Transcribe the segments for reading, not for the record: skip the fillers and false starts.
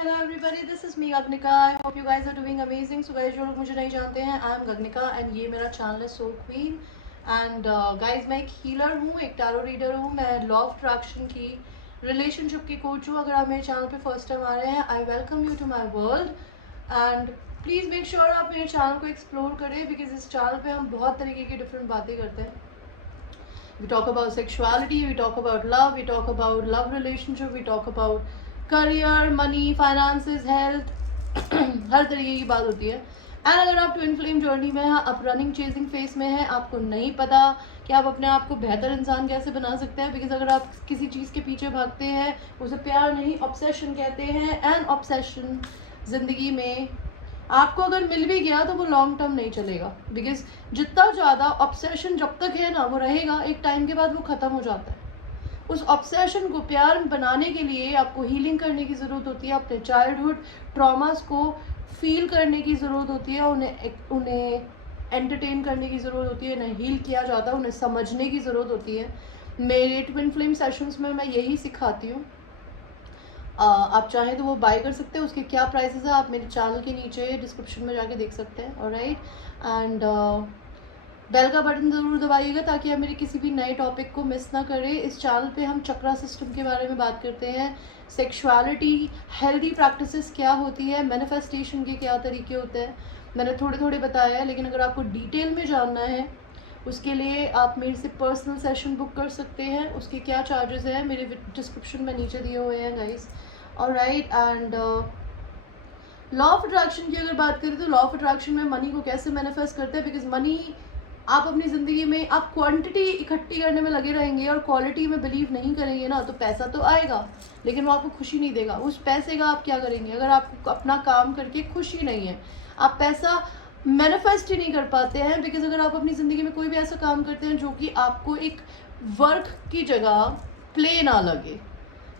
Hello everybody, this is me Gaganika. I hope you guys are doing amazing. So guys, जो लोग मुझे नहीं जानते हैं, आई एम गगनिका एंड ये मेरा चैनल है सोल क्वीन। एंड गाइस, मैं एक हीलर हूँ, एक टैरो रीडर हूँ। मैं लॉ ऑफ अट्रैक्शन की, रिलेशनशिप की कोच हूँ। अगर आप मेरे चैनल पे फर्स्ट टाइम आ रहे हैं, I welcome you to my world. And please make sure आप मेरे चैनल को एक्सप्लोर करें, बिकॉज इस चैनल पे हम बहुत तरीके की डिफरेंट बातें करते हैं। We talk about sexuality, we talk about love, we talk about love relationship, we talk about career, money, finances, health, हर तरीके की बात होती है। एंड अगर आप ट्विन फ्लेम जर्नी में हैं, आप रनिंग चेजिंग फेस में हैं, आपको नहीं पता कि आप अपने आप को बेहतर इंसान कैसे बना सकते हैं, बिकॉज अगर आप किसी चीज़ के पीछे भागते हैं, उसे प्यार नहीं ऑब्सेशन कहते हैं। एंड ऑब्सेशन ज़िंदगी में आपको अगर मिल भी गया तो वो लॉन्ग टर्म नहीं चलेगा, बिकॉज जितना ज़्यादा ऑब्सेशन जब तक है ना, वो रहेगा, एक टाइम के बाद वो ख़त्म हो जाता है। उस ऑब्सेशन को प्यार बनाने के लिए आपको हीलिंग करने की ज़रूरत होती है, अपने चाइल्डहुड ट्रॉमास को फील करने की ज़रूरत होती है, उन्हें एंटरटेन करने की ज़रूरत होती है, उन्हें हील किया जाता है, उन्हें समझने की ज़रूरत होती है। मेरे ट्विन फ्लेम सेशंस में मैं यही सिखाती हूँ। आप चाहें तो वो बाय कर सकते हैं। उसके क्या प्राइसेस है आप मेरे चैनल के नीचे डिस्क्रिप्शन में जाके देख सकते हैं। ऑलराइट, एंड बेल का बटन ज़रूर दबाइएगा ताकि आप मेरे किसी भी नए टॉपिक को मिस ना करें। इस चैनल पे हम चक्रा सिस्टम के बारे में बात करते हैं, सेक्सुअलिटी, हेल्दी प्रैक्टिसेस क्या होती है, मैनिफेस्टेशन के क्या तरीके होते हैं, मैंने थोड़े थोड़े बताया है। लेकिन अगर आपको डिटेल में जानना है, उसके लिए आप मेरे से पर्सनल सेशन बुक कर सकते हैं। उसके क्या चार्जेस हैं मेरे डिस्क्रिप्शन में नीचे दिए हुए हैं guys. Alright, and law of attraction की अगर बात करें तो लॉ ऑफ अट्रैक्शन में मनी को कैसे मैनिफेस्ट करते हैं, बिकॉज मनी आप अपनी ज़िंदगी में आप क्वांटिटी इकट्ठी करने में लगे रहेंगे और क्वालिटी में बिलीव नहीं करेंगे ना, तो पैसा तो आएगा लेकिन वो आपको खुशी नहीं देगा। उस पैसे का आप क्या करेंगे अगर आपको अपना काम करके खुशी नहीं है? आप पैसा मैनिफेस्ट ही नहीं कर पाते हैं, बिकॉज अगर आप अपनी ज़िंदगी में कोई भी ऐसा काम करते हैं जो कि आपको एक वर्क की जगह प्ले ना लगे,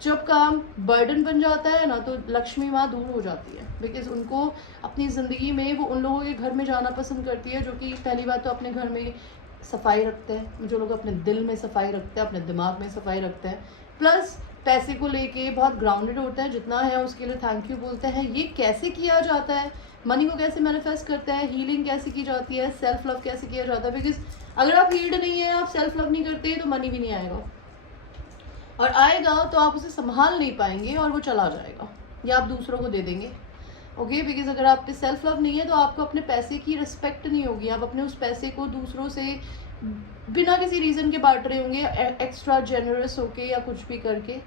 जब काम बर्डन बन जाता है ना, तो लक्ष्मी माँ दूर हो जाती है, बिकॉज उनको अपनी ज़िंदगी में वो उन लोगों के घर में जाना पसंद करती है जो कि पहली बात तो अपने घर में सफाई रखते हैं, जो लोग अपने दिल में सफाई रखते हैं, अपने दिमाग में सफाई रखते हैं, प्लस पैसे को लेके बहुत ग्राउंडेड होते हैं, जितना है उसके लिए थैंक यू बोलते हैं। ये कैसे किया जाता है, मनी को कैसे मैनिफेस्ट करते हैं, हीलिंग कैसे की जाती है, सेल्फ लव कैसे किया जाता है, बिकॉज अगर आप हील्ड नहीं है, आप सेल्फ लव नहीं करते तो मनी भी नहीं आएगा, और आएगा तो आप उसे संभाल नहीं पाएंगे और वो चला जाएगा या आप दूसरों को दे देंगे। ओके, बिकॉज अगर आप पे सेल्फ लव नहीं है तो आपको अपने पैसे की रिस्पेक्ट नहीं होगी, आप अपने उस पैसे को दूसरों से बिना किसी रीज़न के बांट रहे होंगे, एक्स्ट्रा जेनरस होके या कुछ भी करके।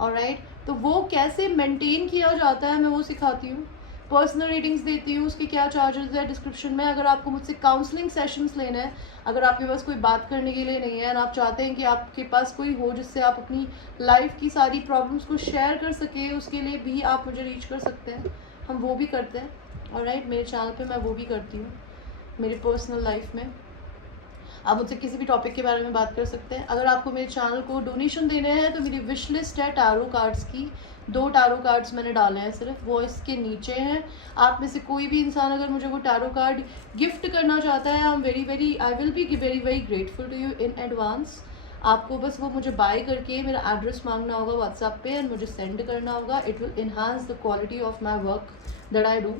ऑलराइट, तो वो कैसे मेंटेन किया जाता है मैं वो सिखाती हूँ। पर्सनल रीडिंग्स देती हूँ, उसके क्या चार्जेस है डिस्क्रिप्शन में। अगर आपको मुझसे काउंसलिंग सेशंस लेना है, अगर आपके पास कोई बात करने के लिए नहीं है और आप चाहते हैं कि आपके पास कोई हो जिससे आप अपनी लाइफ की सारी प्रॉब्लम्स को शेयर कर सके, उसके लिए भी आप मुझे रीच कर सकते हैं, हम वो भी करते हैं। ऑलराइट, मेरे चैनल पे मैं वो भी करती हूँ मेरी पर्सनल लाइफ में। आप मुझसे किसी भी टॉपिक के बारे में बात कर सकते हैं। अगर आपको मेरे चैनल को डोनेशन देने हैं तो मेरी विश लिस्ट है टैरो कार्ड्स की, 2 टैरो कार्ड्स मैंने डाले हैं सिर्फ, वो इसके नीचे हैं। आप में से कोई भी इंसान अगर मुझे वो टैरो कार्ड गिफ्ट करना चाहता है, I will be very very grateful to you in advance. आपको बस वो मुझे बाय करके मेरा एड्रेस मांगना होगा व्हाट्सएप पे एंड मुझे सेंड करना होगा। It will enhance the quality of my work that I do.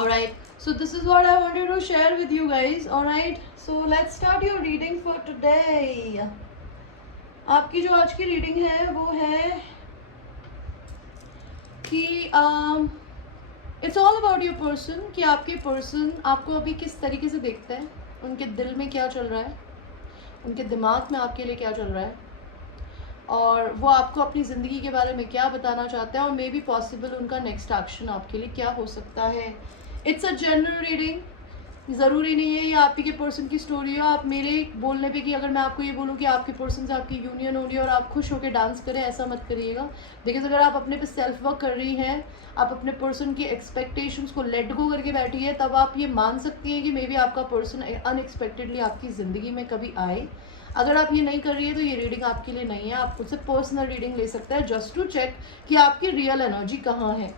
Alright, so this is what I wanted to share with you guys. Alright, so let's start your reading for today. आपकी जो आज की reading है वो है कि it's all about your person, कि आपके पर्सन आपको अभी किस तरीके से देखते हैं, उनके दिल में क्या चल रहा है, उनके दिमाग में आपके लिए क्या चल रहा है, और वो आपको अपनी ज़िंदगी के बारे में क्या बताना चाहते हैं, और मे बी पॉसिबल उनका नेक्स्ट एक्शन आपके लिए क्या हो सकता है। इट्स अ जनरल रीडिंग, ज़रूरी नहीं है ये आप ही के पर्सन की स्टोरी हो। आप मेरे बोलने पे कि अगर मैं आपको ये बोलूँ कि आपके पर्सन से आपकी यूनियन हो रही है और आप खुश होकर डांस करें, ऐसा मत करिएगा। बिकॉज अगर आप अपने पे सेल्फ वर्क कर रही हैं, आप अपने पर्सन की एक्सपेक्टेशंस को लेट गो करके बैठी है, तब आप ये मान सकती हैं कि मे बी आपका पर्सन अनएक्सपेक्टेडली आपकी ज़िंदगी में कभी आए। अगर आप ये नहीं कर रही है तो ये रीडिंग आपके लिए नहीं है। आप खुद से पर्सनल रीडिंग ले सकते हैं जस्ट टू चेक कि आपकी रियल एनर्जी कहाँ है।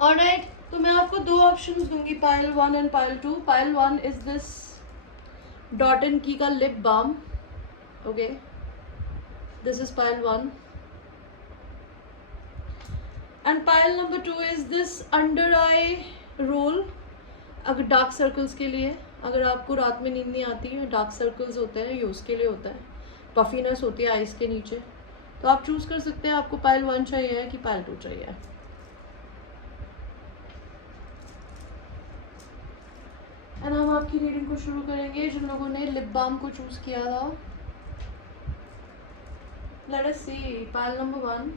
ऑलराइट, तो मैं आपको 2 ऑप्शंस दूंगी, pile 1 and pile 2। Pile 1 is this dot and key का lip balm. Okay, this is pile 1 and pile number 2 is this under eye roll. अगर डार्क सर्कल्स के लिए, अगर आपको रात में नींद नहीं आती है, डार्क सर्कल्स होते हैं, ये उसके लिए होता है। पफीनेस होती है आइज के नीचे, तो आप चूज कर सकते हैं आपको पायल 1 चाहिए कि पायल 2 चाहिए। एंड हम आपकी रीडिंग को शुरू करेंगे जिन लोगों ने लिप बाम को चूज किया था। लेट अस सी पायल नंबर 1।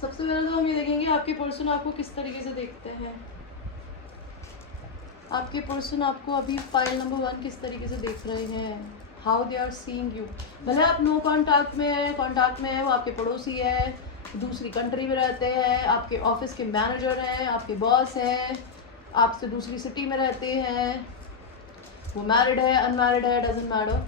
सबसे पहले तो हम ये देखेंगे आपके पर्सन आपको किस तरीके से देखते हैं। आपके पर्सन आपको अभी पायल नंबर 1 किस तरीके से देख रहे हैं, how they are seeing you. भले आप नो कॉन्टैक्ट में है, वो आपके पड़ोसी है, दूसरी कंट्री में रहते हैं, आपके ऑफिस के मैनेजर हैं, आपके बॉस हैं, आपसे दूसरी सिटी में रहते हैं, वो मैरिड है, अनमैरिड है, डजेंट मैटर,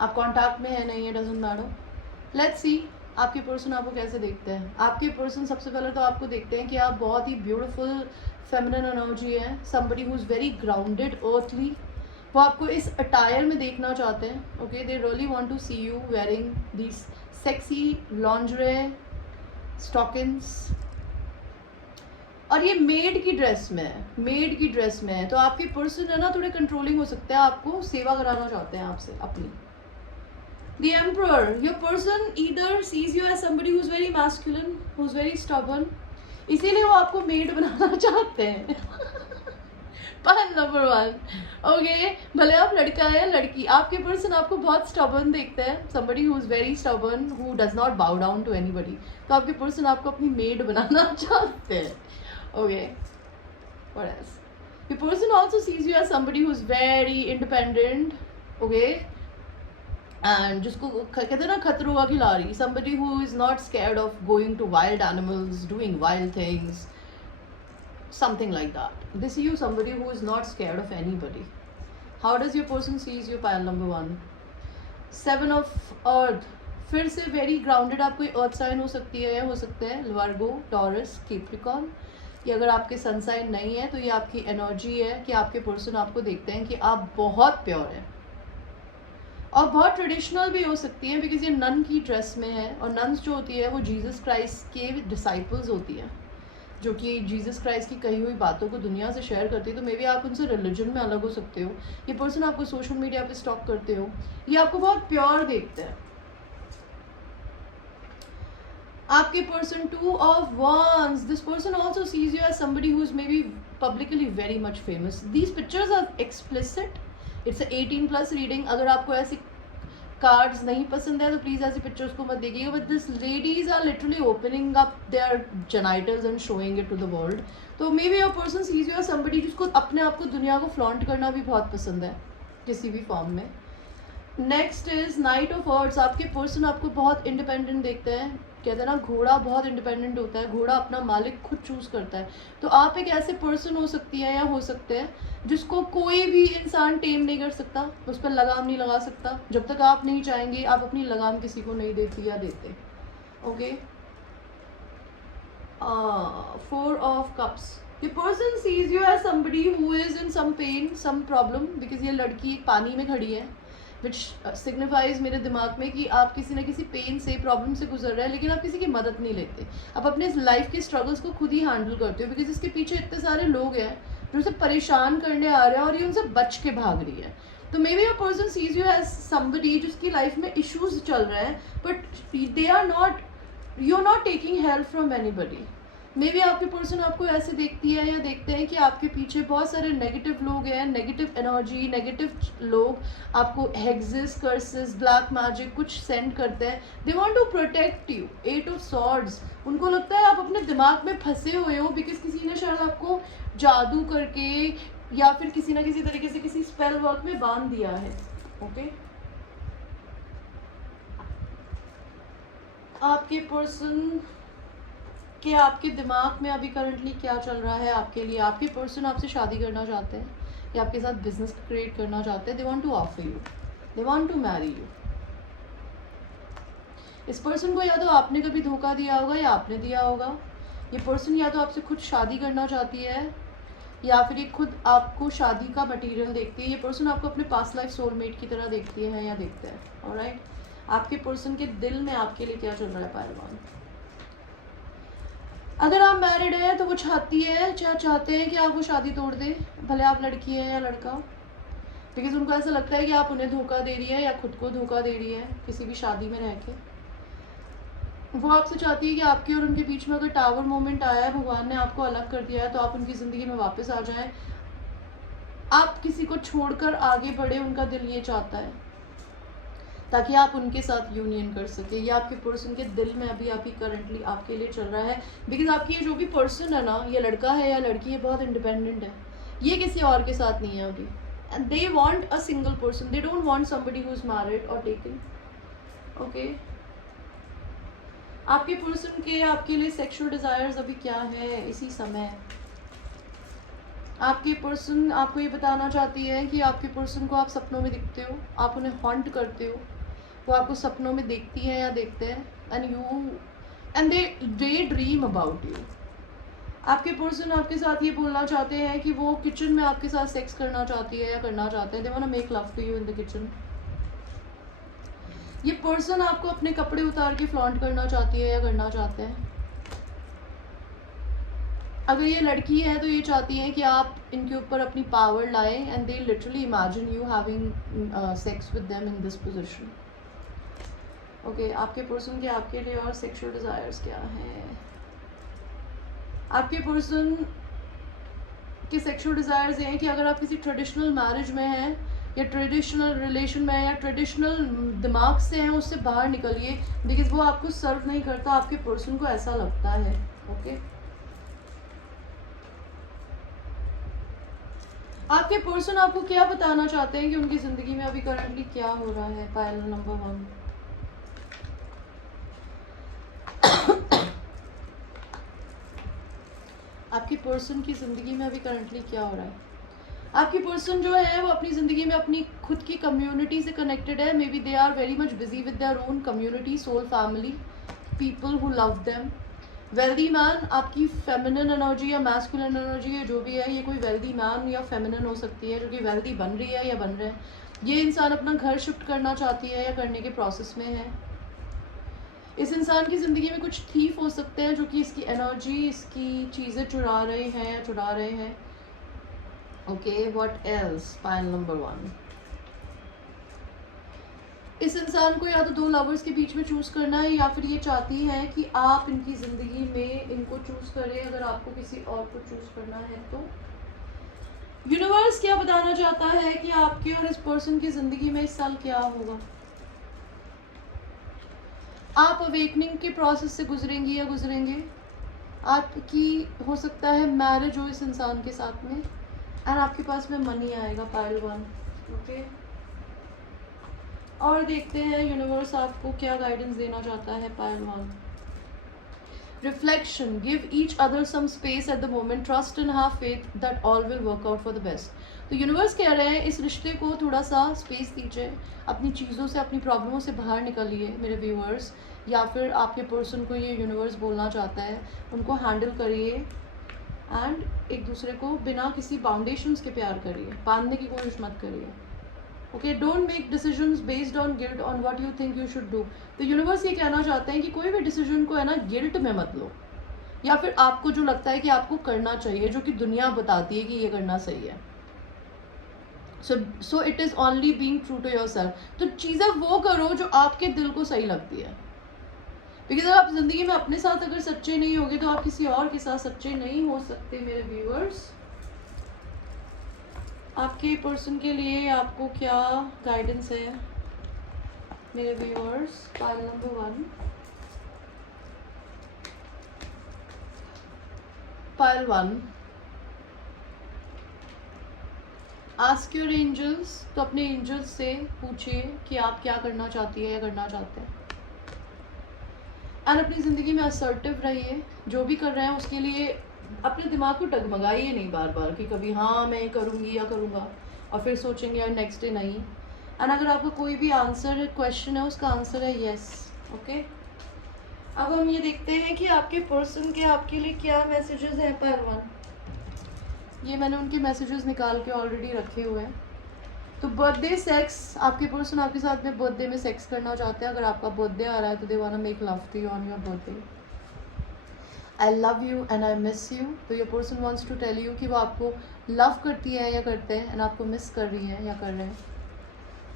आप कॉन्टैक्ट में है, नहीं है, डजेंट मैटर। लेट्स सी आपके पर्सन आपको कैसे देखते हैं। आपके पर्सन सबसे पहले तो आपको देखते हैं कि आप बहुत ही ब्यूटीफुल फेमिनिन एनर्जी है, somebody who is very grounded, earthly. वो आपको इस अटायर में देखना चाहते हैं। Okay, they really want to see you wearing this sexy lingerie, stockings, और ये मेड की ड्रेस में है, मेड की ड्रेस में है। तो आपके पर्सन है ना थोड़े कंट्रोलिंग हो सकते हैं, आपको सेवा कराना चाहते हैं आपसे अपनी। The Emperor, your person either sees you as somebody who's very masculine, who's very stubborn, इसीलिए वो आपको मेड बनाना चाहते हैं। पॉइंट नंबर 1, ओके, भले आप लड़का है लड़की, आपके पर्सन आपको बहुत स्टबर्न देखते हैं, somebody who is very stubborn, who does not bow down to anybody। तो आपके पर्सन आपको अपनी मेड बनाना चाहते हैं। Okay, what else? Your person also sees you as somebody who is very independent, okay? And जिसको कहते हैं ना खतरों का खिलाड़ी, somebody who is not scared of going to wild animals, doing wild things, something like that. They see you somebody who is not scared of anybody. How does your person sees you? pile number 1, 7 of earth, फिर से very grounded. आप कोई अर्थ sign हो सकती है या हो सकते हैं वर्गो, टॉरस, कैप्रिकॉर्न। ये अगर आपके सन साइन नहीं है तो ये आपकी एनर्जी है कि आपके पर्सन आपको देखते हैं कि आप बहुत प्योर हैं और बहुत ट्रेडिशनल भी हो सकती है, बिकॉज ये नन की ड्रेस में है। और नन्स जो होती है वो जीसस क्राइस्ट के डिसाइपल्स होती हैं, जो कि जीसस क्राइस्ट की कही हुई बातों को दुनिया से शेयर करती है। तो मे बी आप उनसे रिलीजन में अलग हो सकते हो। ये पर्सन आपको सोशल मीडिया पे स्टॉक करते हो, ये आपको बहुत प्योर देखते हैं। आपके person 2 of wands, this person also sees you as somebody who is maybe publicly very much famous. These pictures are explicit, it's 18+ reading. अगर आपको ऐसी कार्ड्स नहीं पसंद है तो प्लीज ऐसी पिक्चर्स को मत देखिएगा। But this ladies are literally opening up their genitals and showing it to the world. तो maybe your person sees you as somebody जिसको अपने आप को दुनिया को फ्लॉन्ट करना भी बहुत पसंद है किसी भी फॉर्म में। Next is knight of hearts. आपके पर्सन आपको बहुत इंडिपेंडेंट देखते हैं। कहते हैं ना घोड़ा बहुत इंडिपेंडेंट होता है, घोड़ा अपना मालिक खुद चूज करता है। तो आप एक ऐसे पर्सन हो सकती है या हो सकते हैं जिसको कोई भी इंसान टेम नहीं कर सकता, उस पर लगाम नहीं लगा सकता। जब तक आप नहीं चाहेंगे आप अपनी लगाम किसी को नहीं देती या देते। Okay, 4 of cups, the person sees you as somebody who is in some pain, some problem, because ये लड़की पानी में खड़ी है, विच सिग्निफाइज मेरे दिमाग में कि आप किसी न किसी पेन से, प्रॉब्लम से गुजर रहे हैं, लेकिन आप किसी की मदद नहीं लेते। आप अपने लाइफ के स्ट्रगल्स को खुद ही हैंडल करते हो, बिकॉज इसके पीछे इतने सारे लोग हैं जो उसे परेशान करने आ रहे हैं और ये उनसे बच के भाग रही है। तो maybe your person sees you as somebody जिसकी लाइफ में इश्यूज चल रहे हैं, but they are not, you are not taking help from anybody. Maybe आपकी पर्सन आपको ऐसे देखती है या देखते हैं कि आपके पीछे बहुत सारे नेगेटिव लोग हैं, नेगेटिव एनर्जी, नेगेटिव लोग आपको हेक्सेस, कर्सेस, ब्लैक मैजिक कुछ सेंड करते हैं। They want to protect you. 8 of swords, उनको लगता है आप अपने दिमाग में फंसे हुए हो, बिकॉज किसी ने शायद आपको जादू करके या फिर किसी ना किसी तरीके से किसी स्पेल वर्क में बांध दिया है। ओके, आपके पर्सन कि आपके दिमाग में अभी करंटली क्या चल रहा है आपके लिए। आपके पर्सन आपसे शादी करना चाहते हैं या आपके साथ बिजनेस क्रिएट करना चाहते हैं। They want to offer you, they want to marry you. इस पर्सन को या तो आपने कभी धोखा दिया होगा या आपने दिया होगा। ये पर्सन या तो आपसे खुद शादी करना चाहती है या फिर ये खुद आपको शादी का मटेरियल देखती है। ये पर्सन आपको अपने पास्ट लाइफ सोलमेट की तरह देखती है या देखता है। ऑलराइट, आपके पर्सन के दिल में आपके लिए क्या चल रहा है पहलवान। अगर आप मैरिड हैं तो वो चाहती है चाहते हैं कि आप वो शादी तोड़ दें, भले आप लड़की हैं या लड़का, बिकॉज उनको ऐसा लगता है कि आप उन्हें धोखा दे रही है या खुद को धोखा दे रही है किसी भी शादी में रह के। वो आपसे चाहती है कि आपके और उनके बीच में अगर टावर मोमेंट आया है, भगवान ने आपको अलग कर दिया है, तो आप उनकी ज़िंदगी में वापस आ जाएं। आप किसी को छोड़कर आगे बढ़े, उनका दिल ये चाहता है, ताकि आप उनके साथ यूनियन कर सके। ये आपके पर्सन के दिल में अभी करंटली आपके लिए चल रहा है, बिकॉज आपकी ये जो भी पर्सन है ना, ये लड़का है या लड़की है, बहुत इंडिपेंडेंट है, ये किसी और के साथ नहीं है अभी। And they want a single person, they don't want somebody who is married और टेकन। ओके, आपके पर्सन के आपके लिए सेक्सुअल डिजायर्स अभी क्या है इसी समय। आपके पर्सन आपको ये बताना चाहती है कि आपके पर्सन को आप सपनों में दिखते हो, आप उन्हें हॉन्ट करते हो, वो आपको सपनों में देखती हैं या देखते हैं, and they dream about you. आपके पर्सन आपके साथ ये बोलना चाहते हैं कि वो किचन में आपके साथ सेक्स करना चाहती है या करना चाहते हैं, they want to make love to you in the kitchen. ये पर्सन आपको अपने कपड़े उतार के फ्लॉन्ट करना चाहती है या करना चाहते हैं। अगर ये लड़की है तो ये चाहती है कि आप इनके ऊपर अपनी पावर लाएं, and they literally imagine you having sex with them in this position. Okay, आपके पर्सन के आपके लिए और सेक्सुअल डिजायर्स क्या हैं। आपके पर्सन के सेक्सुअल डिजायर्स ये हैं कि अगर आप किसी ट्रेडिशनल मैरिज में हैं या ट्रेडिशनल रिलेशन में या ट्रेडिशनल दिमाग से हैं, उससे बाहर निकलिए, बिकॉज वो आपको सर्व नहीं करता, आपके पर्सन को ऐसा लगता है। ओके, आपके पर्सन आपको क्या बताना चाहते हैं कि उनकी ज़िंदगी में अभी करंटली क्या हो रहा है। पाइल नंबर 1, आपकी पर्सन की ज़िंदगी में अभी करंटली क्या हो रहा है। आपकी पर्सन जो है वो अपनी ज़िंदगी में अपनी खुद की कम्युनिटी से कनेक्टेड है। Maybe they are very much busy with their own community, soul, family, people who love them. Wealthy man, आपकी फेमिनिन एनर्जी या मैस्कुलिन एनर्जी है जो भी है, ये कोई वेल्दी मैन या फेमिनिन हो सकती है जो कि वेल्दी बन रही है या बन रहे हैं। ये इंसान अपना घर शिफ्ट करना चाहती है या करने के प्रोसेस में है। इस इंसान की ज़िंदगी में कुछ थीफ हो सकते हैं जो कि इसकी एनर्जी, इसकी चीज़ें चुरा रहे हैं या चुरा रहे हैं। Okay, what else. Pile number 1, इस इंसान को या तो 2 लवर्स के बीच में चूज़ करना है, या फिर ये चाहती है कि आप इनकी ज़िंदगी में इनको चूज़ करें। अगर आपको किसी और को चूज़ करना है तो यूनिवर्स क्या बताना चाहता है कि आपके और इस पर्सन की ज़िंदगी में इस साल क्या होगा। आप अवेकनिंग के प्रोसेस से गुजरेंगी या गुजरेंगे। आपकी हो सकता है मैरिज हो इस इंसान के साथ में, एंड आपके पास में मनी आएगा। पाइल 1, ओके, और देखते हैं यूनिवर्स आपको क्या गाइडेंस देना चाहता है। Pile 1, reflection, give each other some space at the moment, trust and have faith that all will work out for the best. तो यूनिवर्स कह रहे हैं इस रिश्ते को थोड़ा सा स्पेस दीजिए, अपनी चीज़ों से, अपनी प्रॉब्लमों से बाहर निकलिए मेरे व्यूअर्स, या फिर आपके पर्सन को ये यूनिवर्स बोलना चाहता है, उनको हैंडल करिए एंड एक दूसरे को बिना किसी बाउंडेशंस के प्यार करिए, बांधने की कोशिश मत करिए। Okay, don't make decisions based on guilt on what you think you should do. तो यूनिवर्स ये कहना चाहते हैं कि कोई भी डिसीजन को है ना गिल्ट में मत लो, या फिर आपको जो लगता है कि आपको करना चाहिए, जो कि दुनिया बताती है कि ये करना सही है। So it is only being true to yourself. तो चीज़ें वो करो जो आपके दिल को सही लगती है, बिकॉज अगर आप ज़िंदगी में अपने साथ अगर सच्चे नहीं होगे तो आप किसी और के साथ सच्चे नहीं हो सकते मेरे व्यूअर्स। आपके पर्सन के लिए आपको क्या गाइडेंस है मेरे viewers. Pile number 1, pile 1, ask your angels. तो अपने एंजल्स से पूछिए कि आप क्या करना चाहती है या करना चाहते हैं, एंड अपनी ज़िंदगी में असर्टिव रहिए। जो भी कर रहे हैं उसके लिए अपने दिमाग को डगमगाइए नहीं बार बार कि कभी हाँ मैं करूँगी या करूँगा, और फिर सोचेंगे यार नेक्स्ट डे नहीं। एंड अगर आपका कोई भी आंसर क्वेश्चन है उसका आंसर है येस। ओके, अब हम ये देखते हैं कि आपके पर्सन के आपके लिए क्या मैसेजेस हैं। पाइल 1, ये मैंने उनके मैसेजेस निकाल के ऑलरेडी रखे हुए हैं। तो बर्थडे सेक्स, आपके पर्सन आपके साथ में बर्थडे में सेक्स करना चाहते हैं। अगर आपका बर्थडे आ रहा है तो they want to make love to you on your birthday. I love you and I miss you. तो ये person wants to tell you कि वो आपको लव करती है या करते हैं, एंड आपको मिस कर रही है या कर रहे हैं।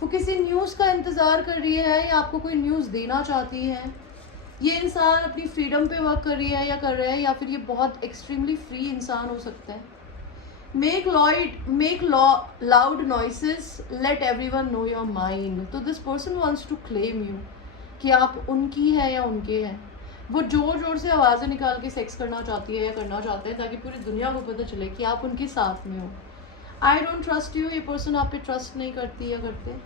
वो किसी न्यूज़ का इंतज़ार कर रही है या आपको कोई न्यूज़ देना चाहती है। ये इंसान अपनी फ्रीडम पे वर्क कर रही है या कर रहे हैं, या फिर ये बहुत एक्सट्रीमली फ्री इंसान हो सकते हैं। Make loud noises, let everyone know your mind। तो this person wants to claim you कि आप उनकी है या उनके हैं। वो ज़ोर ज़ोर से आवाज़ें निकाल के सेक्स करना चाहती है या करना चाहते हैं ताकि पूरी दुनिया को पता चले कि आप उनके साथ में हो। आई डोंट ट्रस्ट यू, ये पर्सन आप पे ट्रस्ट नहीं करती या करते।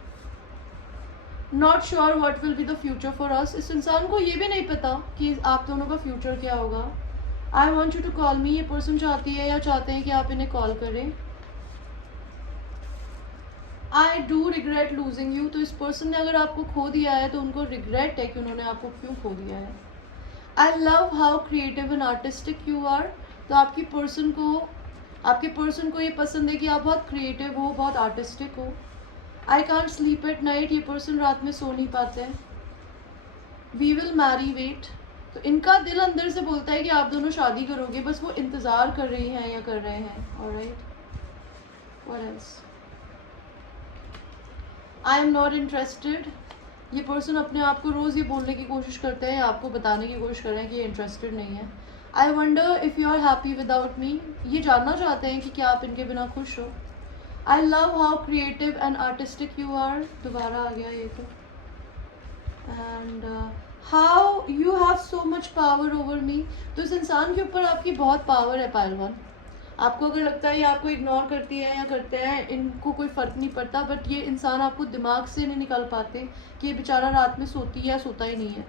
Not sure what will be the future for us. इस इंसान को ये भी नहीं पता कि आप दोनों का फ्यूचर क्या होगा। I want you to call me, ये पर्सन चाहती है या चाहते हैं कि आप इन्हें कॉल करें। I do regret losing you. तो इस पर्सन ने अगर आपको खो दिया है तो उनको रिग्रेट है कि उन्होंने आपको क्यों खो दिया है। I love how creative and artistic you are. तो आपके पर्सन को ये पसंद है कि आप बहुत क्रिएटिव हो, बहुत आर्टिस्टिक हो। I can't sleep at night. ये पर्सन रात में सो नहीं पाते हैं। We will marry wait. तो इनका दिल अंदर से बोलता है कि आप दोनों शादी करोगे, बस वो इंतज़ार कर रही हैं या कर रहे हैं। Alright, what else. I am not interested. ये पर्सन अपने आप को रोज़ ये बोलने की कोशिश करते हैं, आपको बताने की कोशिश कर रहे हैं कि ये इंटरेस्टेड नहीं है। I wonder if you are happy without me. ये जानना चाहते हैं कि क्या आप इनके बिना खुश हो। I love how creative and artistic you are. दोबारा आ गया ये तो। And how you have so much power over me. तो इस इंसान के ऊपर आपकी बहुत पावर है पायलवान। आपको अगर लगता है ये आपको इग्नोर करती है या करते हैं, इनको कोई फ़र्क नहीं पड़ता, बट ये इंसान आपको दिमाग से नहीं निकाल पाते कि ये बेचारा रात में सोती है या सोता ही नहीं है।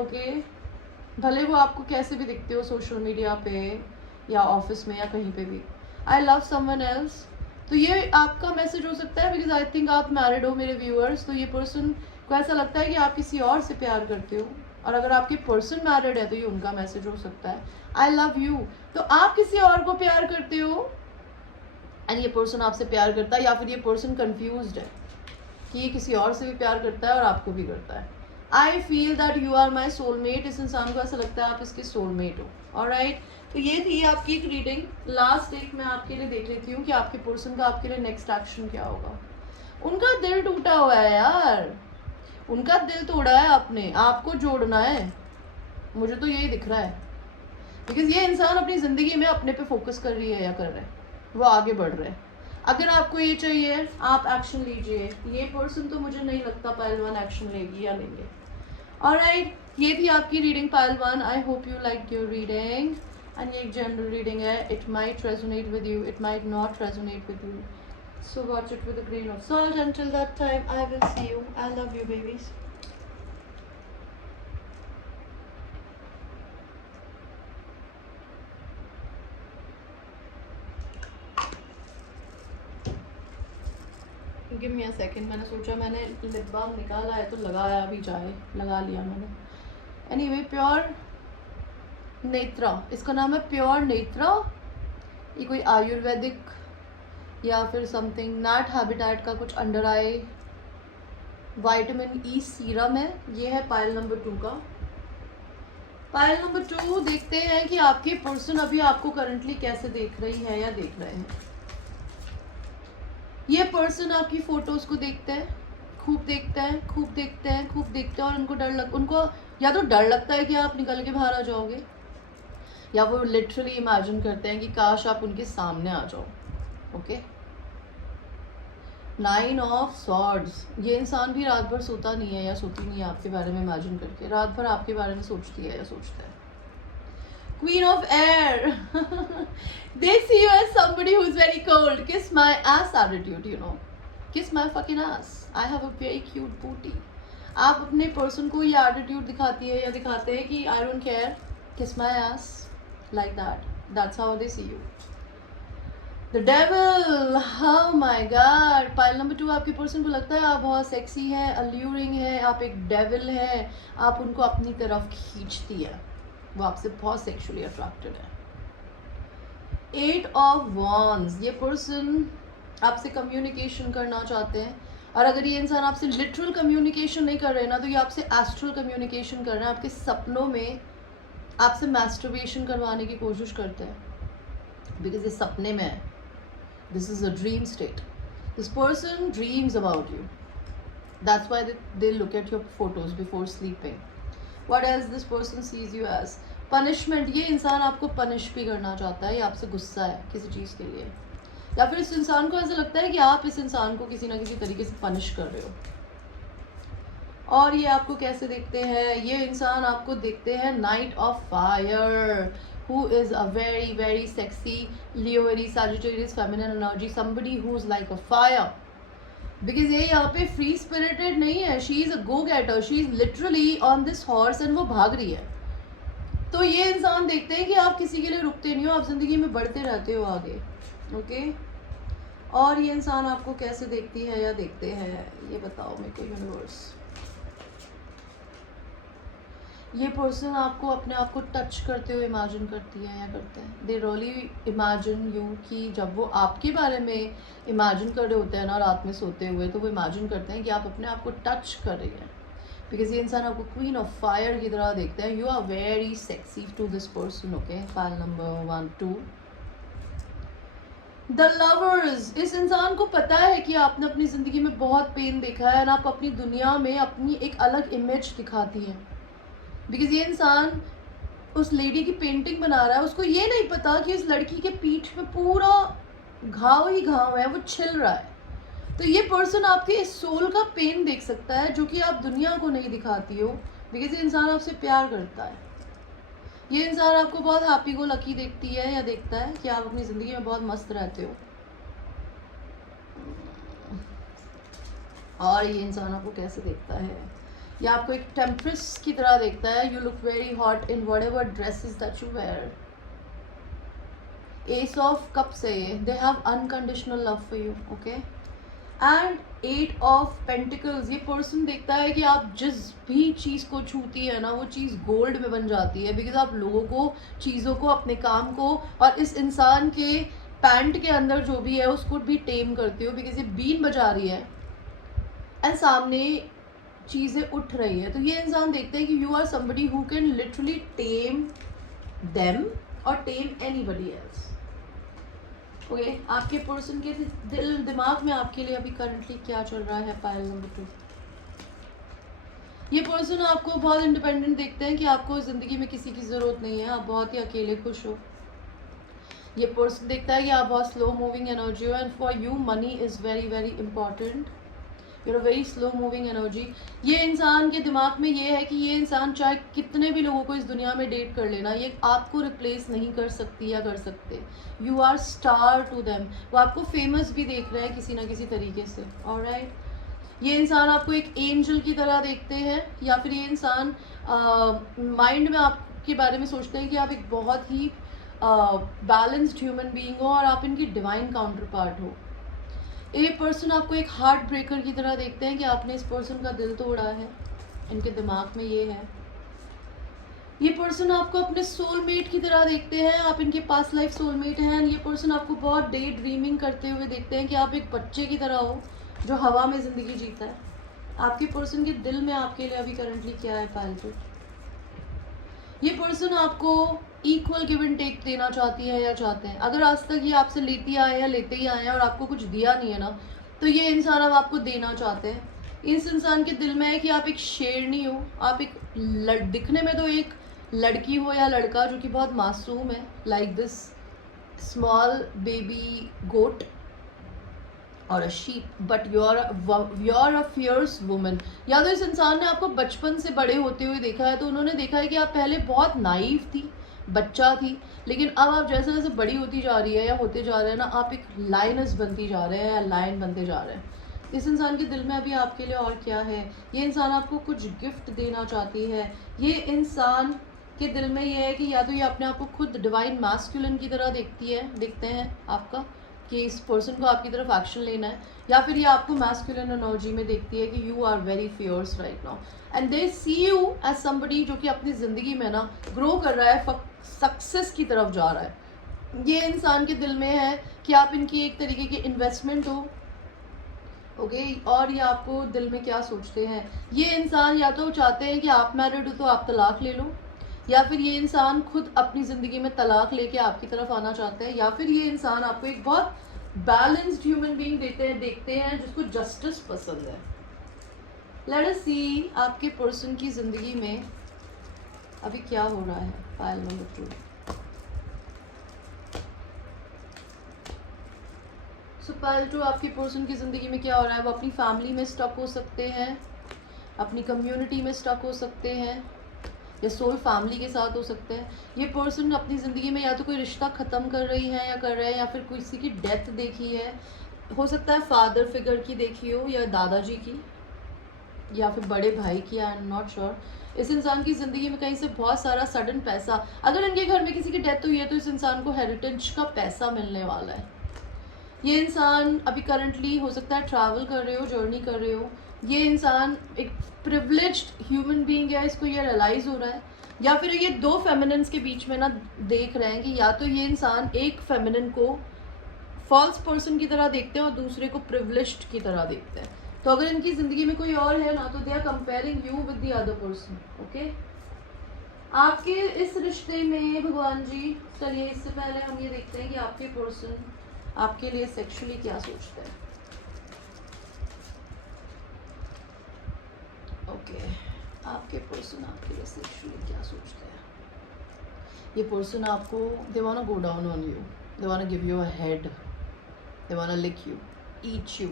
ओके, भले वो आपको कैसे भी दिखते हो सोशल मीडिया पे या ऑफिस में या कहीं पे भी। I love someone else. तो ये आपका मैसेज हो सकता है, बिकॉज आई थिंक आप मैरिड हो मेरे व्यूअर्स। तो ये पर्सन को ऐसा लगता है कि आप किसी और से प्यार करते हो, और अगर आपके पर्सन मैरिड है तो ये उनका मैसेज हो सकता है। I love you. तो आप किसी और को प्यार करते हो एंड ये पर्सन आपसे प्यार करता है, या फिर ये पर्सन कंफ्यूज्ड है कि ये किसी और से भी प्यार करता है और आपको भी करता है। I feel that you are my soulmate. इस इंसान को ऐसा लगता है आप इसके सोलमेट हो। ऑलराइट, तो ये थी आपकी एक रीडिंग। लास्ट एक मैं आपके लिए देख लेती हूँ कि आपके पर्सन का आपके लिए नेक्स्ट एक्शन क्या होगा। उनका दिल टूटा हुआ है यार, उनका दिल तोड़ा है आपने, आपको जोड़ना है। मुझे तो यही दिख रहा है, बिकॉज ये इंसान अपनी ज़िंदगी में अपने पे फोकस कर रही है या कर रहे हैं, वो आगे बढ़ रहे हैं। अगर आपको ये चाहिए आप एक्शन लीजिए। ये पर्सन तो मुझे नहीं लगता पहलवान एक्शन लेगी या लेंगे। ऑलराइट, ये थी आपकी रीडिंग पहलवान। आई hope you like your reading. And ये एक जनरल रीडिंग है। It might resonate with you, it might not resonate with you, so watch it with a grain of salt. Until that time, I will see you. I love you, babies. Give me a second. मैंने सोचा मैंने lip balm निकाला है तो लगाया भी जाए, लगा लिया मैंने। Anyway, प्योर नेत्रा, इसका नाम है प्योर नेत्रा। ये कोई आयुर्वेदिक या फिर समथिंग नैट हैबिटेट का कुछ अंडर आई विटामिन ई सीरम है। ये है पायल नंबर 2 का। पायल नंबर 2 देखते हैं कि आपके पर्सन अभी आपको करंटली कैसे देख रही है या देख रहे हैं। ये पर्सन आपकी फोटोज को देखते हैं, खूब देखते हैं, खूब देखते हैं, खूब देखते हैं, और उनको या तो डर लगता है कि आप निकल के बाहर आ जाओगे, या वो लिटरली इमेजिन करते हैं कि काश आप उनके सामने आ जाओ। Okay, 9 of swords. ये इंसान भी रात भर सोता नहीं है या सोती नहीं है आपके बारे में इमेजिन करके, रात भर आपके बारे में सोचती है या सोचता है। Queen of Air. They see you as somebody who's very cold. Kiss my ass attitude, you know. Kiss my fucking ass. I have a very cute booty. आप अपने पर्सन को ये एटीट्यूड दिखाती है या दिखाते हैं कि I don't care. Kiss my ass. Like that. That's how they see you. The devil. Oh my God. Pile number 2 आपके पर्सन को लगता है आप बहुत सेक्सी है, अल्यूरिंग है, आप एक डेविल है, आप उनको अपनी तरफ खींचती है, वो आपसे बहुत सेक्सुअली अट्रैक्टेड है। 8 ऑफ वॉन्ड्स। ये पर्सन आपसे कम्युनिकेशन करना चाहते हैं, और अगर ये इंसान आपसे लिटरल कम्युनिकेशन नहीं कर रहे ना, तो ये आपसे एस्ट्रल कम्युनिकेशन कर रहे हैं। आपके सपनों में आपसे मैस्टरबेशन करवाने की कोशिश करते हैं, बिकॉज ये सपने में है. This is a dream state. This person dreams about you. That's why they look at your photos before sleeping. What else this person sees you as punishment. ये इंसान आपको पनिश भी करना चाहता है, ये आपसे गुस्सा है किसी चीज़ के लिए, या फिर इस इंसान को ऐसा लगता है कि आप इस इंसान को किसी ना किसी तरीके से पनिश कर रहे हो. और ये आपको कैसे देखते हैं? ये इंसान आपको देखते हैं night of fire, who is a very very sexy Leo, Aries, Sagittarius, feminine energy, somebody who's like a fire. Because ये यहाँ पे free spirited नहीं है, she is a go getter, she is literally on this horse and वो भाग रही है. तो ये इंसान देखते हैं कि आप किसी के लिए रुकते नहीं हो, आप जिंदगी में बढ़ते रहते हो आगे. ओके और ये इंसान आपको कैसे देखती है या देखते हैं, ये बताओ मेरे को यूनिवर्स. ये पर्सन आपको अपने आप को टच करते हुए इमेजिन करती है या करते हैं. दे रियली इमेजिन यू, कि जब वो आपके बारे में इमेजिन कर रहे होते हैं ना रात में सोते हुए, तो वो इमेजिन करते हैं कि आप अपने आप को टच कर रही हैं. बिकॉज ये इंसान आपको क्वीन ऑफ फायर की तरह देखते हैं. You are very sexy to this person. Okay file number 1 2. The lovers. इस इंसान को पता है कि आपने अपनी ज़िंदगी में बहुत पेन देखा है, और आप अपनी दुनिया में अपनी एक अलग इमेज दिखाती हैं. बिकॉज ये इंसान उस लेडी की पेंटिंग बना रहा है, उसको ये नहीं पता कि उस लड़की के पीठ में पूरा घाव ही घाव है, वो छिल रहा है. तो ये पर्सन आपके इस सोल का पेन देख सकता है जो कि आप दुनिया को नहीं दिखाती हो. बिकॉज ये इंसान आपसे प्यार करता है. ये इंसान आपको बहुत हैप्पी गो लकी देखती है या देखता है कि आप अपनी ज़िंदगी में बहुत मस्त रहते हो. और ये इंसान आपको कैसे देखता है? ये आपको एक टेम्प्रेस की तरह देखता है. You look very hot in whatever dresses that you wear. Ace of cups है ये. They have unconditional love for you. Okay and 8 of pentacles. ये पर्सन देखता है कि आप जिस भी चीज़ को छूती है ना, वो चीज़ गोल्ड में बन जाती है. बिकॉज आप लोगों को, चीज़ों को, अपने काम को, और इस इंसान के पैंट के अंदर जो भी है उसको भी टेम करते हो. बिकॉज ये बीन बजा रही है एंड सामने चीज़ें उठ रही है. तो ये इंसान देखते हैं कि you are somebody who can literally tame them और टेम एनीबडी एल्स. ओके आपके पर्सन के दिल दिमाग में आपके लिए अभी करंटली क्या चल रहा है? Pile number 2. ये पर्सन आपको बहुत इंडिपेंडेंट देखते हैं कि आपको ज़िंदगी में किसी की ज़रूरत नहीं है, आप बहुत ही अकेले खुश हो. ये पर्सन देखता है कि आप बहुत स्लो मूविंग एनर्जी हो and for you money is very very important. You're a very slow moving energy. ये इंसान के दिमाग में ये है कि ये इंसान चाहे कितने भी लोगों को इस दुनिया में डेट कर लेना, ये आपको रिप्लेस नहीं कर सकती या कर सकते. You are star to them. वो आपको फेमस भी देख रहे हैं किसी ना किसी तरीके से. ऑलराइट ये इंसान आपको एक एंजल की तरह देखते हैं, या फिर ये इंसान माइंड में आपके बारे में सोचते हैं कि आप एक बहुत ही बैलेंस्ड ह्यूमन बीइंग हो और आप इनकी डिवाइन काउंटर पार्ट हो. ये पर्सन आपको एक हार्ट ब्रेकर की तरह देखते हैं कि आपने इस पर्सन का दिल तोड़ा है. इनके दिमाग में ये है. ये पर्सन आपको अपने सोलमेट की तरह देखते हैं, आप इनके पास लाइफ सोलमेट हैं. ये पर्सन आपको बहुत डे ड्रीमिंग करते हुए देखते हैं कि आप एक बच्चे की तरह हो जो हवा में ज़िंदगी जीता है. आपके पर्सन के दिल में आपके लिए अभी करंटली क्या है? पायलट. ये पर्सन आपको इक्वल गिव एंड टेक देना चाहती है या चाहते हैं. अगर आज तक ये आपसे लेती आए या लेते ही आए हैं और आपको कुछ दिया नहीं है ना, तो ये इंसान अब आपको देना चाहते हैं. इस इंसान के दिल में है कि आप एक शेरनी हो, आप एक दिखने में तो एक लड़की हो या लड़का जो कि बहुत मासूम है, लाइक दिस स्मॉल बेबी गोट और a sheep, but you're a fierce woman. या तो इस इंसान ने आपको बचपन से बड़े होते हुए देखा है, तो उन्होंने देखा है कि आप पहले बहुत नाइव थी, बच्चा थी, लेकिन अब आप जैसे जैसे बड़ी होती जा रही है या होते जा रहे हैं ना, आप एक लाइनस बनती जा रहे हैं या लाइन बनते जा रहे हैं. इस इंसान के दिल में अभी आपके लिए और क्या है? ये इंसान आपको कुछ गिफ्ट देना चाहती है. ये इंसान के दिल में ये है कि या तो ये अपने आप को खुद डिवाइन मैस्कुलिन की तरह देखते हैं आपका, कि इस पर्सन को आपकी तरफ एक्शन लेना है, या फिर ये आपको मैस्कुलिन एनर्जी में देखती है कि you are very fierce right now and they see you as somebody जो कि अपनी ज़िंदगी में ना ग्रो कर रहा है, सक्सेस की तरफ जा रहा है. ये इंसान के दिल में है कि आप इनकी एक तरीके की इन्वेस्टमेंट हो. ओके और ये आपको दिल में क्या सोचते हैं? ये इंसान या तो चाहते हैं कि आप मैरिड हो तो आप तलाक ले लो, या फिर ये इंसान खुद अपनी ज़िंदगी में तलाक लेके आपकी तरफ आना चाहते हैं, या फिर ये इंसान आपको एक बहुत बैलेंस्ड ह्यूमन बीइंग देखते हैं जिसको जस्टिस पसंद है। लेट अस सी आपके पर्सन की ज़िंदगी में अभी क्या हो रहा है। Pile number 2। सो पाइल 2, आपके पर्सन की ज़िंदगी में क्या हो रहा है। वो अपनी फैमिली में स्टक हो सकते हैं, अपनी कम्युनिटी में स्टक हो सकते हैं, या सोल फैमिली के साथ हो सकते हैं। ये पर्सन अपनी ज़िंदगी में या तो कोई रिश्ता ख़त्म कर रही है या कर रहे हैं, या फिर किसी की डेथ देखी है। हो सकता है फादर फिगर की देखी हो, या दादाजी की, या फिर बड़े भाई की। I am not sure. इस इंसान की ज़िंदगी में कहीं से बहुत सारा सडन पैसा, अगर इनके घर में किसी की डेथ हुई है तो इस इंसान को हेरिटेज का पैसा मिलने वाला है। ये इंसान अभी करंटली हो सकता है ट्रैवल कर रहे हो, जर्नी कर रहे हो। ये इंसान एक प्रिविलेज्ड ह्यूमन बीइंग है, इसको ये रियलाइज़ हो रहा है। या फिर ये दो फेमिनिन्स के बीच में ना देख रहे हैं कि या तो ये इंसान एक फेमिनिन को फॉल्स पर्सन की तरह देखते हैं और दूसरे को प्रिविलेज्ड की तरह देखते हैं। तो अगर इनकी ज़िंदगी में कोई और है ना, तो they are comparing you with the other person. Okay, आपके इस रिश्ते में भगवान जी, चलिए इससे पहले हम ये देखते हैं कि आपके पर्सन आपके लिए सेक्सुअली क्या सोचते हैं। ओके, आपके पर्सन आपके लिए सेक्सुअली क्या सोचते हैं। ये पर्सन आपको, they want to go down on you, they want to give you a head, they want to lick you, eat you.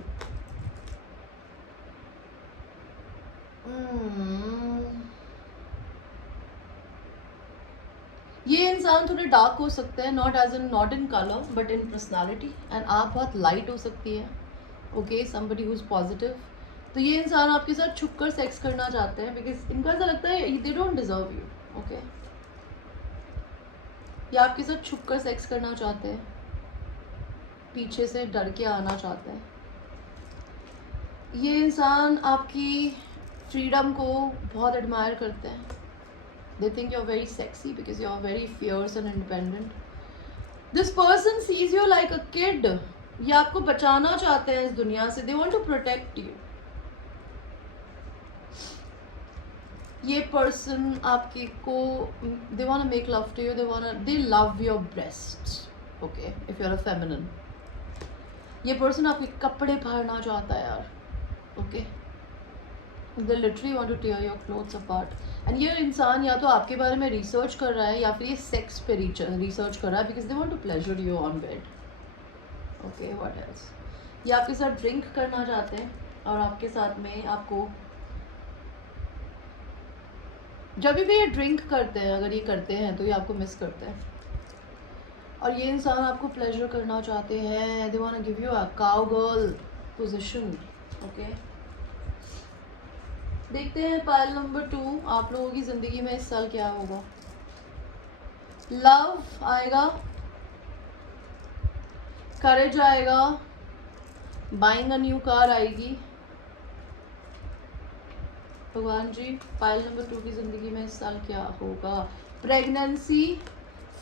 ये इंसान थोड़े डार्क हो सकते हैं, not in colour but in personality, and आप बहुत लाइट हो सकती है। Okay, somebody who is positive. तो ये इंसान आपके साथ छुप कर सेक्स करना चाहते हैं, बिकॉज इनको ऐसा लगता है they don't deserve you. Okay, ये आपके साथ छुप कर सेक्स करना चाहते हैं, पीछे से डर के आना चाहते हैं। ये इंसान आपकी फ्रीडम को बहुत एडमायर करते हैं। They think you're very sexy because you're very fierce and independent. This person sees you like a kid. ये आपको बचाना चाहते हैं इस दुनिया से. They want to protect you. ये person आपके को, they want to make love to you. They love your breasts. Okay, if you're a feminine. ये person आपके कपड़े फाड़ना चाहता है यार. Okay. They literally want to tear your clothes apart. And ये इंसान या तो आपके बारे में रिसर्च कर रहा है या फिर ये सेक्स पे रिसर्च कर रहा है, because they want to pleasure you on bed. Okay, what else. ये आपके साथ ड्रिंक करना चाहते हैं और आपके साथ में आपको जब भी ये ड्रिंक करते हैं, अगर ये करते हैं तो ये आपको मिस करते हैं. और ये इंसान आपको प्लेजर करना चाहते हैं. They want to give you a cowgirl position. Okay, देखते हैं पाइल नंबर 2 आप लोगों की ज़िंदगी में इस साल क्या होगा. लव आएगा, करेज आएगा, बाइंग अ न्यू कार आएगी. भगवान जी, पाइल नंबर 2 की ज़िंदगी में इस साल क्या होगा. Pregnancy,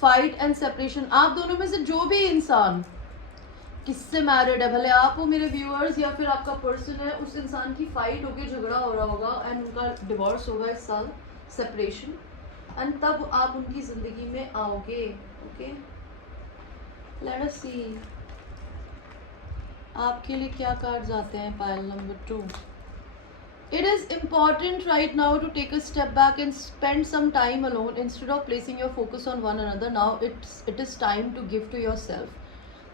fight and separation. आप दोनों में से जो भी इंसान किससे मैरिड है, भले आप हो मेरे व्यूअर्स या फिर आपका पर्सन है, उस इंसान की फाइट होके झगड़ा हो रहा होगा एंड उनका डिवोर्स होगा इस साल, सेपरेशन, एंड तब आप उनकी ज़िंदगी में आओगे. ओके, लेट अस सी आपके लिए क्या कार्ड्स आते हैं. Pile number 2. It is important right now to take a step back and spend some time alone instead of placing your focus on one another. Now it is time to give to yourself.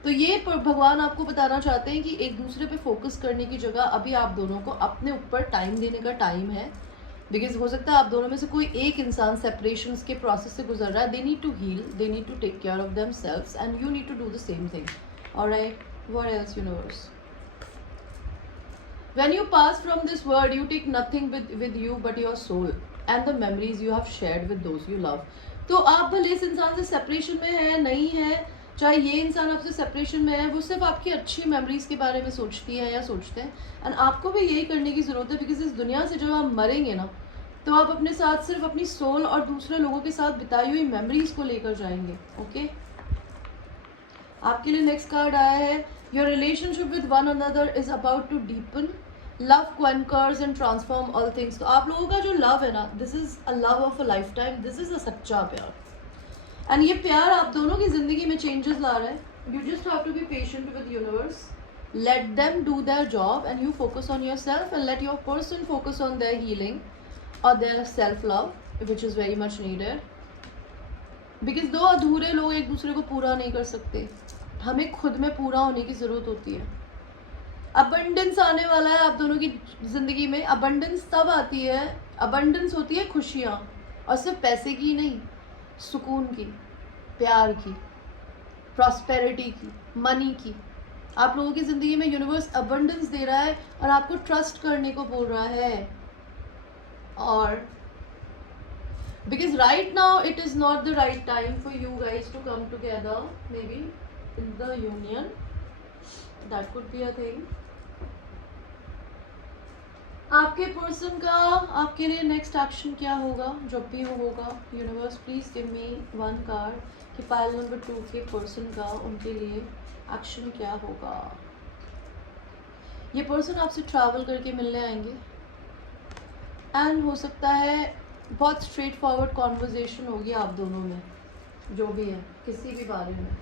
तो ये भगवान आपको बताना चाहते हैं कि एक दूसरे पे फोकस करने की जगह अभी आप दोनों को अपने ऊपर टाइम देने का टाइम है. बिकॉज हो सकता है आप दोनों में से कोई एक इंसान सेपरेशंस के प्रोसेस से गुजर रहा है. They need to heal, they need to take care of themselves and you need to do the same thing. Alright, what else universe. When you pass from this world, you take nothing with you but your soul and the memories you have shared with those you love. तो आप भले इस इंसान से separation में है, नहीं है, चाहे ये इंसान आपसे सेपरेशन में है, वो सिर्फ आपकी अच्छी मेमोरीज के बारे में सोचती है या सोचते हैं. एंड आपको भी यही करने की ज़रूरत है, बिकॉज इस दुनिया से जब आप मरेंगे ना, तो आप अपने साथ सिर्फ अपनी सोल और दूसरे लोगों के साथ बिताई हुई मेमोरीज को लेकर जाएंगे. ओके, आपके लिए नेक्स्ट कार्ड आया है. Your relationship with one another is about to deepen. Love conquers and transform all things. तो आप लोगों का जो लव है ना, this is a love of a lifetime, this is a सच्चा प्यार, एंड ये प्यार आप दोनों की जिंदगी में चेंजेस ला रहा है। You just have to be patient with universe, let them do their job and you focus on yourself and let your person focus on their healing or their self love which is very much needed, because दो अधूरे लोग एक दूसरे को पूरा नहीं कर सकते, हमें खुद में पूरा होने की ज़रूरत होती है। अबंडेंस आने वाला है आप दोनों की ज़िंदगी में। अबंडेंस तब आती है, अबंडेंस होती है खुशियाँ, और सिर्फ पैसे की नहीं, सुकून की, प्यार की, प्रॉस्पेरिटी की, मनी की। आप लोगों की ज़िंदगी में यूनिवर्स अबंडेंस दे रहा है और आपको ट्रस्ट करने को बोल रहा है। और because right now it is not the right time for you guys to come together, maybe in the union, that could be a thing. आपके पर्सन का आपके लिए नेक्स्ट एक्शन क्या होगा, जब भी होगा। Universe please give me one card कि पाइल नंबर 2 के पर्सन का उनके लिए एक्शन क्या होगा। ये पर्सन आपसे ट्रैवल करके मिलने आएंगे, एंड हो सकता है बहुत स्ट्रेट फॉरवर्ड कॉन्वर्जेशन होगी आप दोनों में, जो भी है किसी भी बारे में।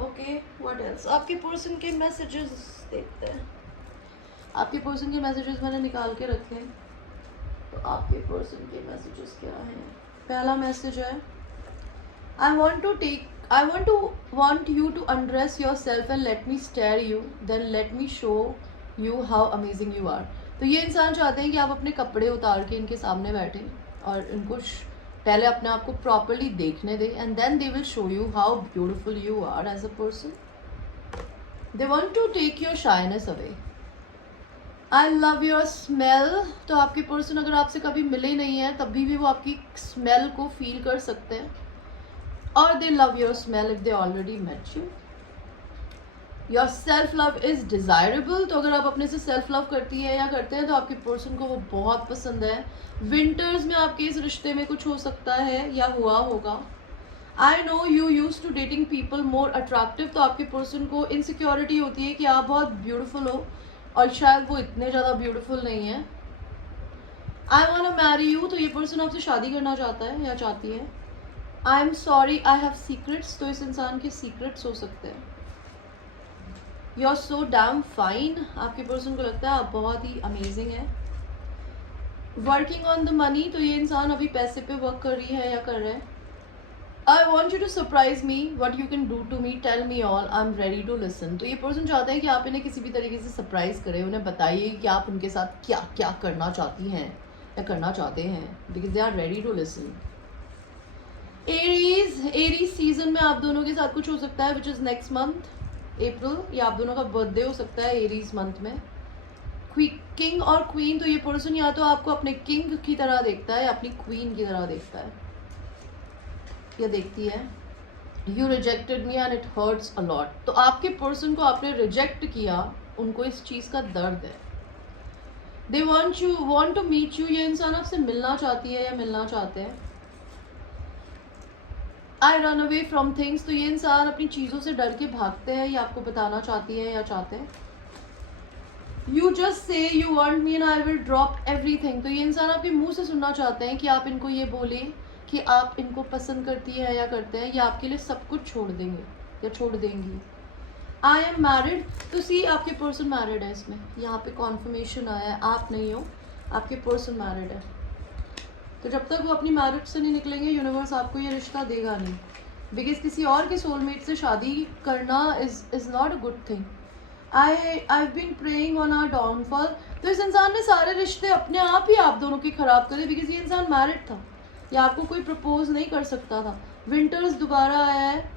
Okay, what else. आपके पर्सन के मैसेजेस देखते हैं। आपके पर्सन के मैसेजेस मैंने निकाल के रखे हैं, तो आपके पर्सन के मैसेजेस क्या हैं। पहला मैसेज है, आई want you to undress yourself and let me stare you, then let me show you how amazing you are। तो ये इंसान चाहते हैं कि आप अपने कपड़े उतार के इनके सामने बैठें और इनको पहले अपने आप को प्रॉपरली देखने दें, and then they will show you how beautiful you are as a person. They want to take your shyness away. I love your smell. तो आपके पर्सन अगर आपसे कभी मिले नहीं है तभी भी वो आपकी स्मेल को फील कर सकते हैं, और they love your smell if they already met you. Your self love is desirable. तो अगर आप अपने से सेल्फ लव करती है या करते हैं तो आपके पर्सन को वो बहुत पसंद है। विंटर्स में आपके इस रिश्ते में कुछ हो सकता है या हुआ होगा। I know you use to dating people more attractive. तो आपके पर्सन को इनसिक्योरिटी होती है कि आप बहुत ब्यूटिफुल हो और शायद वो इतने ज़्यादा ब्यूटीफुल नहीं है। I want to marry you. तो ये पर्सन आपसे शादी करना चाहता है या चाहती है। I am sorry I have secrets. तो इस इंसान के सीक्रेट्स हो सकते हैं। You are so damn fine. आपके पर्सन को लगता है आप बहुत ही अमेजिंग है। Working on the money. तो ये इंसान अभी पैसे पे वर्क कर रही है या कर रहे हैं। I want you to surprise me, what you can do to me, tell me all, I'm ready to listen। तो ये पर्सन चाहते हैं कि आप इन्हें किसी भी तरीके से सरप्राइज करें, उन्हें बताइए कि आप उनके साथ क्या क्या करना चाहती हैं या करना चाहते हैं, because they are ready to listen. Aries season में आप दोनों के साथ कुछ हो सकता है which is next month April, या आप दोनों का बर्थडे हो सकता है एरीज मंथ में। किंग और क्वीन। तो ये पर्सन या तो आपको अपने किंग की तरह देखता है या अपनी क्वीन की तरह देखता है या देखती है। You rejected me and it hurts a lot. तो आपके पर्सन को आपने रिजेक्ट किया, उनको इस चीज़ का दर्द है। They want to meet you. ये इंसान आपसे मिलना चाहती है या मिलना चाहते हैं। I run away from things. तो ये इंसान अपनी चीज़ों से डर के भागते हैं या आपको बताना चाहती है या चाहते हैं। You just say you want me and I will drop everything. तो ये इंसान आपके मुंह से सुनना चाहते हैं कि आप इनको ये बोले कि आप इनको पसंद करती हैं या करते हैं, या आपके लिए सब कुछ छोड़ देंगे या छोड़ देंगी। I am married. तो सी आपके पर्सन मैरिड है। इसमें यहाँ पे कॉन्फर्मेशन आया है, आप नहीं हो, आपके पर्सन मैरिड है। तो जब तक वो अपनी मैरिज से नहीं निकलेंगे यूनिवर्स आपको ये रिश्ता देगा नहीं, बिकॉज किसी और के सोलमेट से शादी करना is not a good thing. I been praying on our downfall. तो इस इंसान ने सारे रिश्ते अपने आप ही आप दोनों के ख़राब करे, बिकॉज ये इंसान मैरिड था या आपको कोई प्रपोज नहीं कर सकता था। विंटर्स दोबारा आया है,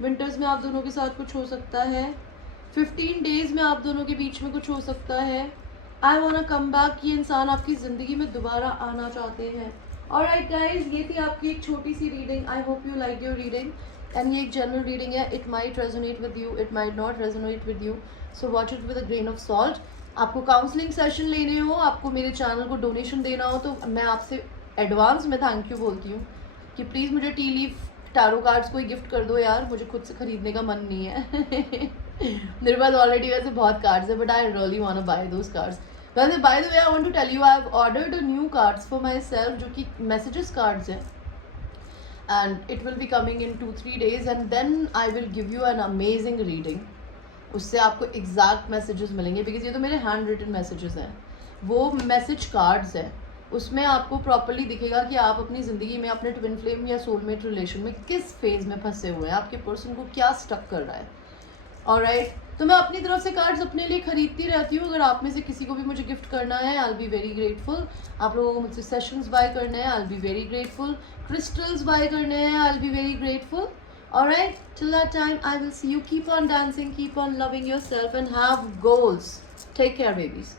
विंटर्स में आप दोनों के साथ कुछ हो सकता है। 15 डेज़ में आप दोनों के बीच में कुछ हो सकता है। I want come back. ये इंसान आपकी ज़िंदगी में दोबारा आना चाहते हैं। ऑलराइट गाइज, ये थी आपकी एक छोटी सी reading. I hope you like your reading, and ये एक जनरल रीडिंग है। It might resonate with you, it might not resonate with you, so watch it with a grain of salt. आपको काउंसलिंग सेशन लेने हो, आपको मेरे channel को donation देना हो, तो मैं आपसे एडवांस में थैंक यू बोलती हूँ कि प्लीज़ मुझे टी लीफ टैरो कार्ड्स कोई गिफ्ट कर दो यार, मुझे खुद से ख़रीदने का मन नहीं है। मेरे पास ऑलरेडी वैसे बहुत कार्ड्स है, but I really want to buy those cards. वैसे by the way I want to tell you, I have ordered new cards for myself, जो कि मैसेजेस कार्ड्स हैं, and it will be coming in 2-3 days, and then I will give you an amazing reading. उससे आपको exact messages मिलेंगे, because ये तो मेरे hand written messages हैं. वो मैसेज कार्ड्स हैं, उसमें आपको प्रॉपरली दिखेगा कि आप अपनी ज़िंदगी में अपने ट्विन फ्लेम या सोलमेट रिलेशन में किस फेज़ में फंसे हुए हैं, आपके पर्सन को क्या स्टक कर रहा है. ऑलराइट, तो मैं अपनी तरफ से कार्ड्स अपने लिए खरीदती रहती हूँ. अगर आप में से किसी को भी मुझे गिफ्ट करना है, I will be very grateful. आप लोगों को मुझसे सेशंस बाय करने हैं, I will be very grateful. Crystals buy करने हैं, I will be very grateful. Alright, till that time, I will see you. Keep on dancing, keep on loving yourself, and have goals. Take care, babies.